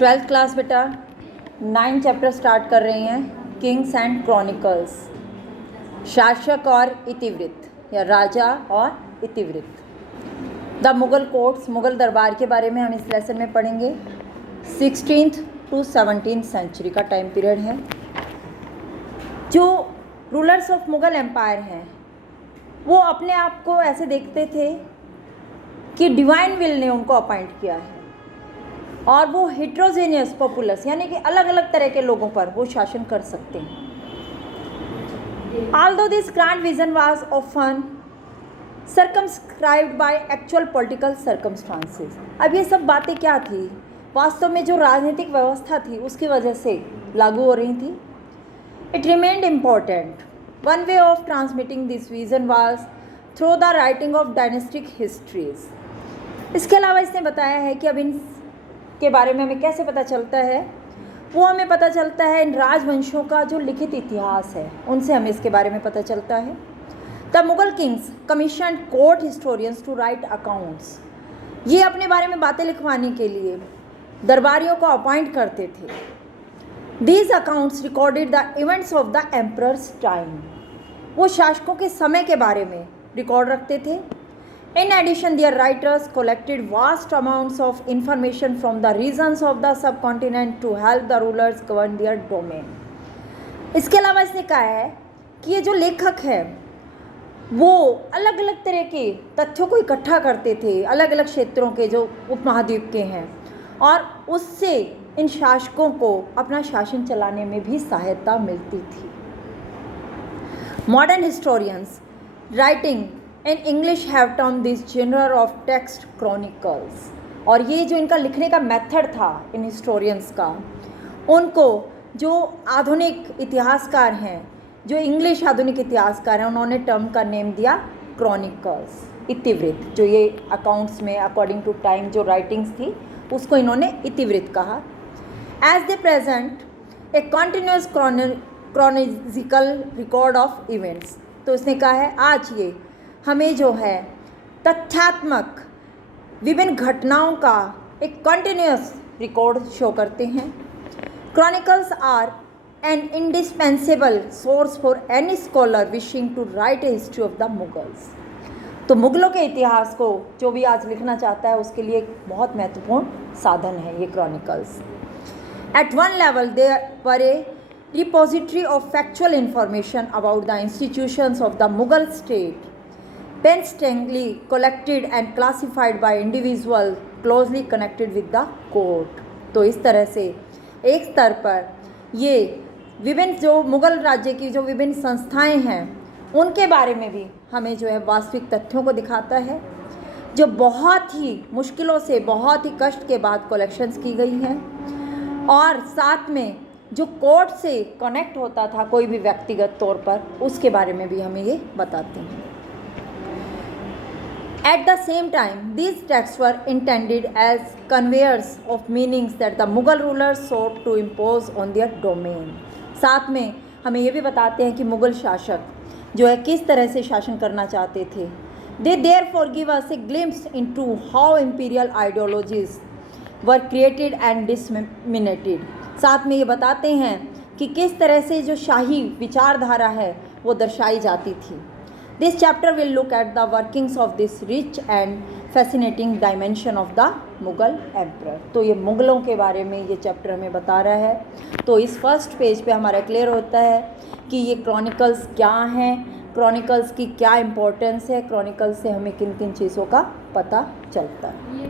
Twelfth class बेटा 9 chapter start कर रही हैं, किंग्स एंड क्रॉनिकल्स, शासक और इतिवृत्त या राजा और इतिवृत्त। द मुग़ल कोर्ट्स, मुग़ल दरबार के बारे में हम इस लेसन में पढ़ेंगे। 16th to 17th सेंचुरी का टाइम पीरियड है। जो रूलर्स ऑफ मुग़ल एम्पायर हैं वो अपने आप को ऐसे देखते थे कि डिवाइन विल ने उनको अपॉइंट किया है और वो हेट्रोजेनियस पॉपुलस यानी कि अलग अलग तरह के लोगों पर वो शासन कर सकते हैं। Although this grand vision was often circumscribed by actual political circumstances, अब ये सब बातें क्या थी, वास्तव में जो राजनीतिक व्यवस्था थी उसकी वजह से लागू हो रही थी। It remained important. One way of transmitting this vision was through the writing of dynastic histories. इसके अलावा इसने बताया है कि अब इन के बारे में हमें कैसे पता चलता है, वो हमें पता चलता है इन राजवंशों का जो लिखित इतिहास है उनसे हमें इसके बारे में पता चलता है। The Mughal kings commission court historians to write accounts, ये अपने बारे में बातें लिखवाने के लिए दरबारियों को अपॉइंट करते थे। These accounts recorded the events of the emperors time, वो शासकों के समय के बारे में रिकॉर्ड रखते थे। In addition, their writers collected vast amounts of information from the regions of the subcontinent to help the rulers govern their domain. इसके अलावा इसने कहा है कि ये जो लेखक है वो अलग अलग तरह के तथ्यों को इकट्ठा करते थे, अलग अलग क्षेत्रों के जो उपमहाद्वीप के हैं, और उससे इन शासकों को अपना शासन चलाने में भी सहायता मिलती थी। Modern historians writing in English have termed this genre of text chronicles, और ये जो इनका लिखने का मेथड था इन हिस्टोरियंस का, उनको जो आधुनिक इतिहासकार हैं, जो इंग्लिश आधुनिक इतिहासकार हैं, उन्होंने टर्म का नेम दिया क्रॉनिकल्स, इतिवृत्त। जो ये अकाउंट्स में अकॉर्डिंग टू टाइम जो राइटिंग्स थी उसको इन्होंने इतिवृत्त कहा। As they present a continuous chronological record of events, तो उसने कहा है आज ये हमें जो है तथ्यात्मक विभिन्न घटनाओं का एक कंटिन्यूस रिकॉर्ड शो करते हैं। Chronicles are an indispensable source for any scholar wishing to write a history of the Mughals, तो मुगलों के इतिहास को जो भी आज लिखना चाहता है उसके लिए एक बहुत महत्वपूर्ण साधन है ये chronicles. At one level they were a repository of factual information about the institutions of the Mughal state, painstakingly collected and classified by individual closely connected with the court। तो इस तरह से एक स्तर पर ये विभिन्न जो मुग़ल राज्य की जो विभिन्न संस्थाएं हैं उनके बारे में भी हमें जो है वास्तविक तथ्यों को दिखाता है, जो बहुत ही मुश्किलों से, बहुत ही कष्ट के बाद कलेक्शंस की गई हैं, और साथ में जो कोर्ट से कनेक्ट होता था कोई भी व्यक्तिगत तौर पर, उसके बारे में भी हमें ये बताते हैं। At the same time, these texts were intended as conveyors of meanings that the Mughal rulers sought to impose on their domain। साथ में हमें ये भी बताते हैं कि मुग़ल शासक जो है किस तरह से शासन करना चाहते थे। They therefore give us a glimpse into how imperial ideologies were created and disseminated। साथ में ये बताते हैं कि किस तरह से जो शाही विचारधारा है वो दर्शाई जाती थी। This chapter will look at the workings of this rich and fascinating dimension of the Mughal emperor। तो ये मुग़लों के बारे में ये चैप्टर हमें बता रहा है। तो इस फर्स्ट पेज पे हमारा क्लियर होता है कि ये क्रॉनिकल्स क्या हैं, क्रॉनिकल्स की क्या इम्पोर्टेंस है, क्रॉनिकल्स से हमें किन किन चीज़ों का पता चलता है।